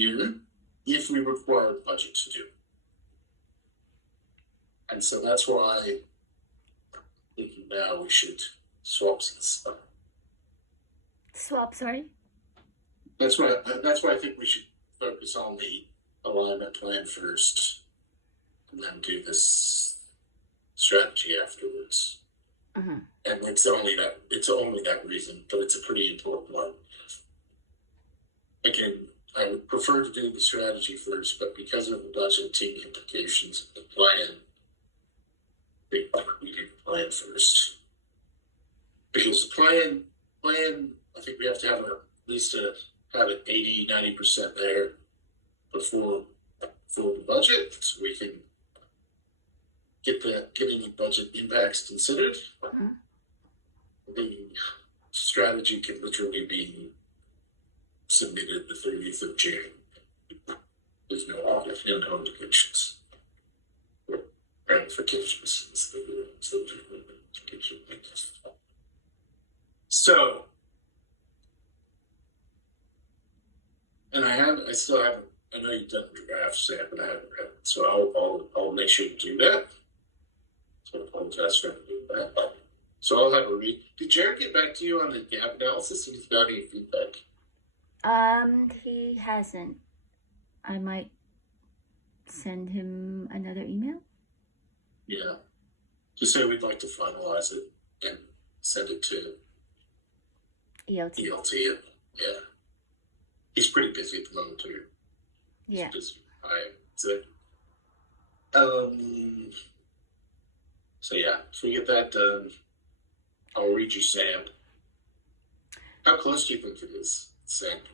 year if we require the budget to do. And so that's why I'm thinking now we should swap this. Swap, sorry? That's why I think we should focus on the alignment plan first and then do this strategy afterwards. And it's only that reason, but it's a pretty important one. Again, I would prefer to do the strategy first, but because of the budgeting implications of the plan, I think we do the plan first. Because the plan, I think we have to have at least have it 80-90% there before the budget, so we can get any budget impacts considered. The strategy can literally be submitted the 30th of June. There's no audit, no notifications, ramifications. So, and I still haven't. I know you've done the draft, Sam, but I haven't read it, so I'll make sure to do that. So I apologize for doing that. So I'll have a read. Did Jared get back to you on the gap analysis? And he's got any feedback? He hasn't. I might send him another email. Yeah. Just say we'd like to finalize it and send it to ELT. Yeah. He's pretty busy at the moment too. Yeah. So yeah, if we get that done, I'll read you SAMP. How close do you think it is, SAMP?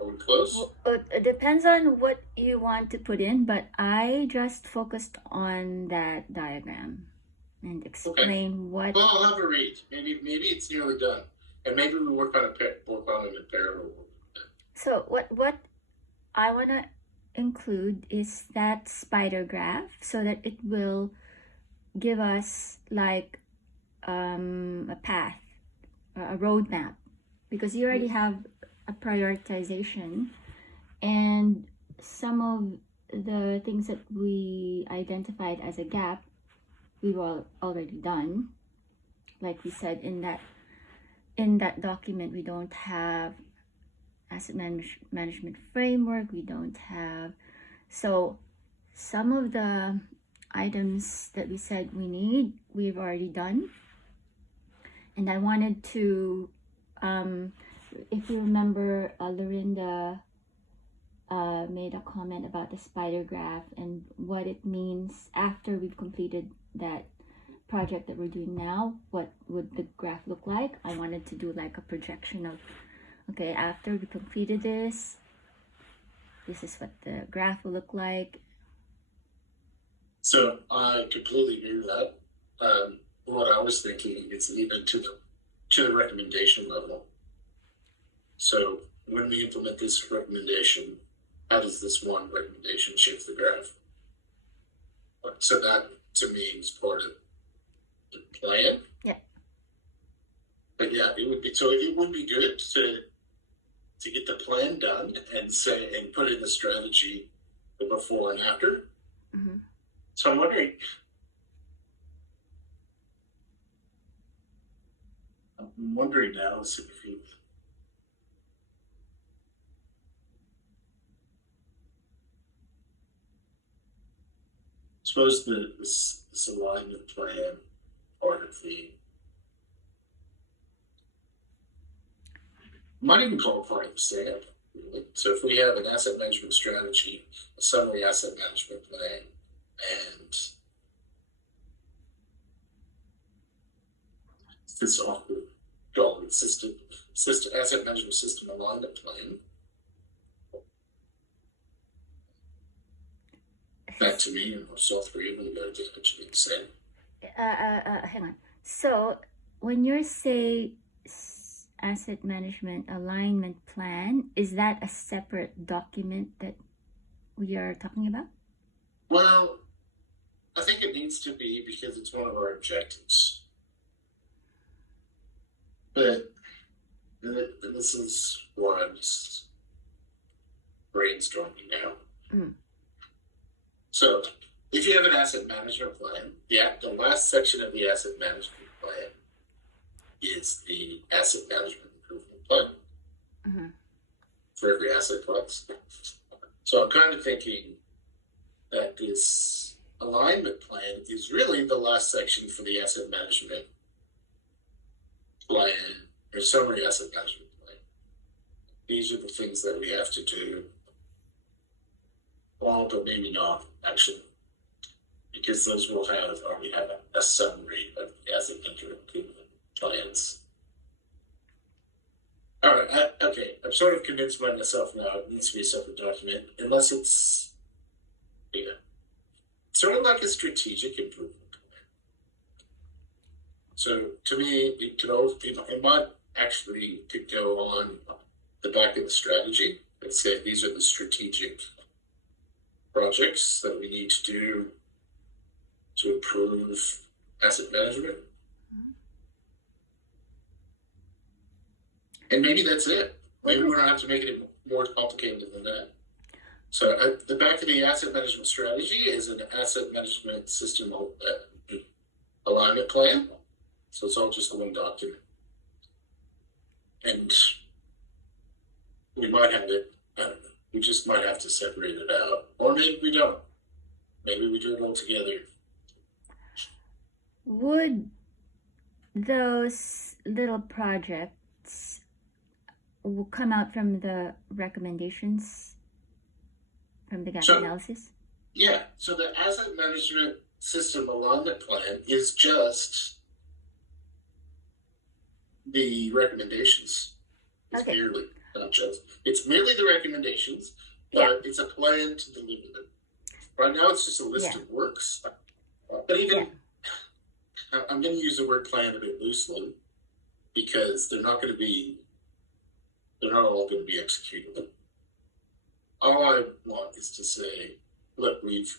Are we close? Well, it depends on what you want to put in, but I just focused on that diagram and explain what. Well, I'll have a read. Maybe it's nearly done, and maybe we work on it in parallel. So what I want to include is that spider graph so that it will give us like a path, a roadmap, because you already have a prioritization, and some of the things that we identified as a gap we've already done. Like we said in that document, we don't have asset management framework, we don't have, so some of the items that we said we need, we've already done. And I wanted to, if you remember, Lorinda made a comment about the spider graph and what it means after we've completed that project that we're doing now. What would the graph look like? I wanted to do like a projection of, okay, after we completed this is what the graph will look like. So I completely agree with that. What I was thinking is even to the recommendation level. So when we implement this recommendation, how does this one recommendation shift the graph? So that to me is part of the plan. Yeah. But yeah, it would be good to get the plan done and put in the strategy the before and after. Mm-hmm. So I'm wondering now, see if you suppose this alignment plan part of the might even call it part of the SAMP. Really. So if we have an asset management strategy, a summary asset management plan, and this often called system asset management system alignment plan. That to me, and all three of them go to actually the same. Hang on. So when you say asset management alignment plan, is that a separate document that we are talking about? Well, I think it needs to be because it's one of our objectives. But this is what I'm just brainstorming now. Mm. So, if you have an asset management plan, the last section of the asset management plan is the asset management improvement plan Mm-hmm. for every asset class. So I'm kind of thinking that this alignment plan is really the last section for the asset management plan or summary asset management plan. These are the things that we have to do. All, but maybe not actually, because those will already have a summary of the asset management plans. All right, okay. I'm sort of convinced by myself now. It needs to be a separate document, unless it's, sort of like a strategic improvement plan. So to me, it might actually could go on the back of the strategy and say these are the strategic projects that we need to do to improve asset management. And maybe that's it. Maybe we don't have to make it more complicated than that. So at the back of the asset management strategy is an asset management system alignment plan. So it's all just one document. And we might have it, I don't know, we just might have to separate it out. Or maybe we don't. Maybe we do it all together. Would those little projects will come out from the recommendations from the gap analysis? Yeah, so the asset management system alignment plan is just the recommendations. It's okay. merely, not just, it's merely the recommendations, but it's a plan to deliver them. Right now it's just a list of works, but even, I'm going to use the word plan a bit loosely because they're not all going to be executable. All I want is to say, look, we've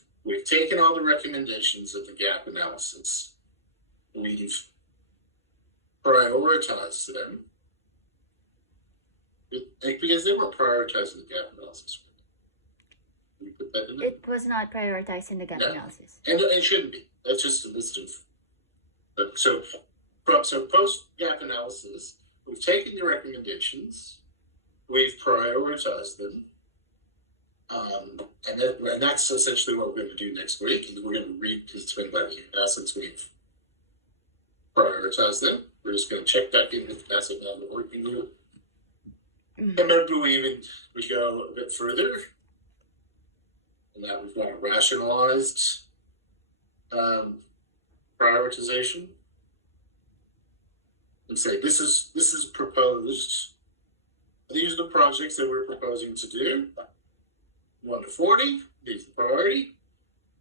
taken all the recommendations of the gap analysis. We've prioritized them because they weren't prioritized in the gap analysis. We put that in there? It was not prioritized in the gap analysis. And it shouldn't be. That's just a list of. So post gap analysis, we've taken the recommendations, we've prioritized them, and that's essentially what we're going to do next week. And we're going to read this thing by the since we've prioritized them. We're just going to check back in with the asset management working group. And maybe we go a bit further, and now we've got a rationalized prioritization, and say this is proposed. These are the projects that we're proposing to do. 1 to 40, these are the priority,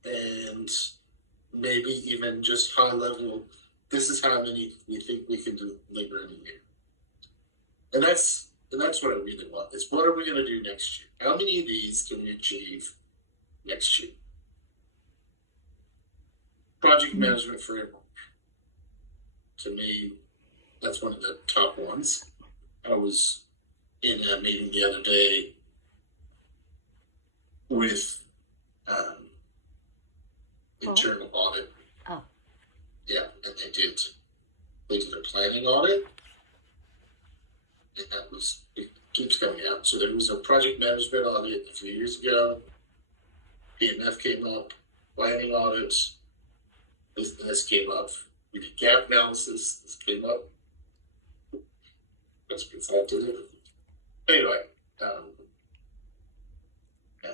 and maybe even just high level. This is how many we think we can deliver in a year, and that's what I really want. Is what are we going to do next year? How many of these can we achieve next year? Project management framework. To me, that's one of the top ones. I was in a meeting the other day with internal audit. Oh. Yeah, and they did a planning audit. And it keeps coming out. So there was a project management audit a few years ago. PMF came up, planning audits. This came up. We did gap analysis. This came up. That's because I did it. Anyway,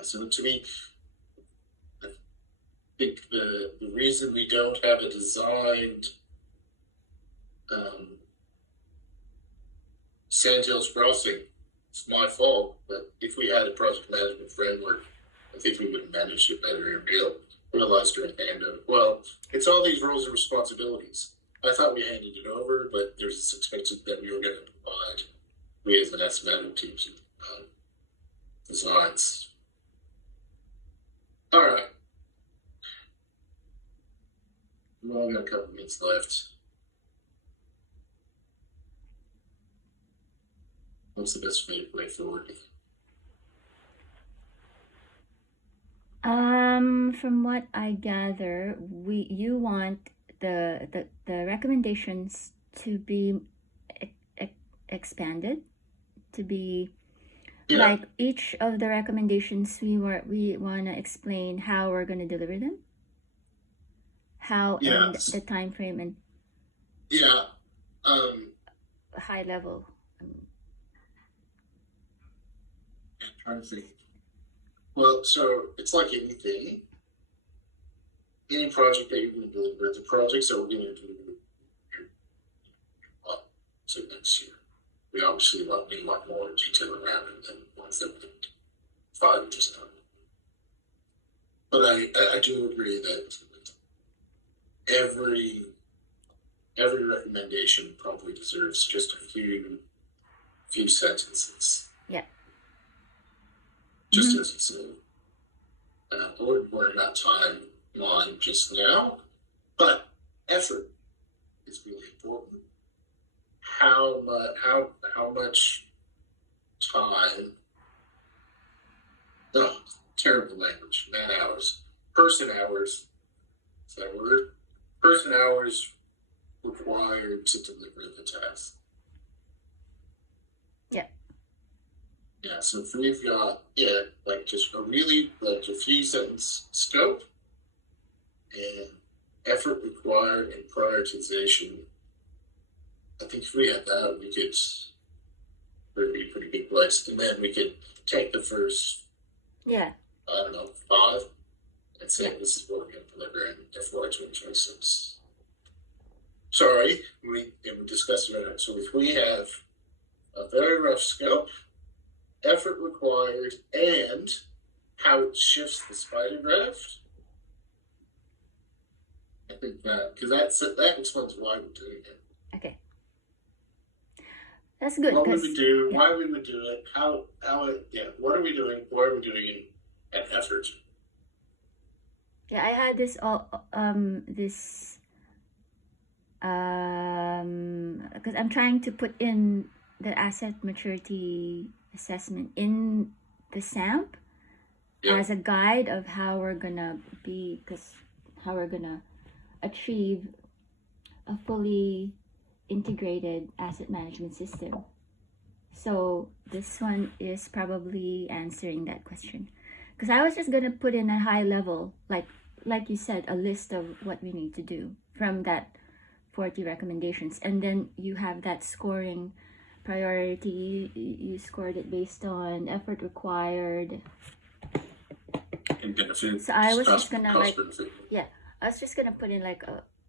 so to me, I think the reason we don't have a designed Sandhills Crossing, it's my fault, but if we had a project management framework, I think we would have managed it better and realized during the handover. Well, it's all these roles and responsibilities. I thought we handed it over, but there's this expectation that we were going to provide, we as an asset management team, designs. All right. We've only got a couple minutes left. What's the best way forward? From what I gather, you want the recommendations to be expanded, to be like each of the recommendations we want to explain how we're going to deliver them, how and the time frame and high level. I'm trying to think. Well, so it's like anything. Any project that you're going to deliver, the projects that we're going to do so next year, we obviously need a lot more detail around it than ones that we did 5 years ago. But I do agree that every recommendation probably deserves just a few sentences. Yeah. Just as you said. I wouldn't worry about timeline just now, but effort is really important. How much time? Oh, terrible language. Man hours, person hours. Is that a word? Person hours required to deliver the task. Yeah. Yeah, so if we've got, like just a really, like a few sentence scope and effort required and prioritization, I think if we had that, we'd be a pretty good place. And then we could take the first, I don't know, 5 and say, this is what we're going to deliver in FY 2026. Sorry, we discussed it. So if we have a very rough scope, effort required, and how it shifts the spider graph, I think that, because that explains why we're doing it. Okay. That's good. What would we do? Why we would do it? How what are we doing? Why are we doing it? And effort. Yeah, I had this because I'm trying to put in the asset maturity assessment in the SAMP as a guide of how we're gonna achieve a fully integrated asset management system. So this one is probably answering that question, because I was just gonna put in a high level, like you said, a list of what we need to do from that 40 recommendations, and then you have that scoring priority. You scored it based on effort required and benefit. So I was just gonna I was just gonna put in like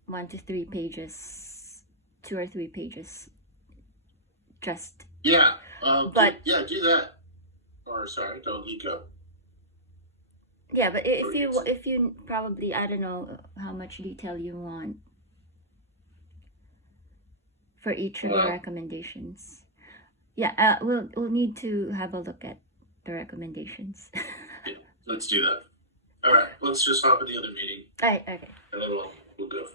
1 to 3 pages, 2 or 3 pages. Just but do that. Or sorry, don't you go. Yeah, but if you probably, I don't know how much detail you want for each of the recommendations. Yeah, we'll need to have a look at the recommendations. Yeah, let's do that. All right, let's just hop at the other meeting. All right, okay. And then we'll go.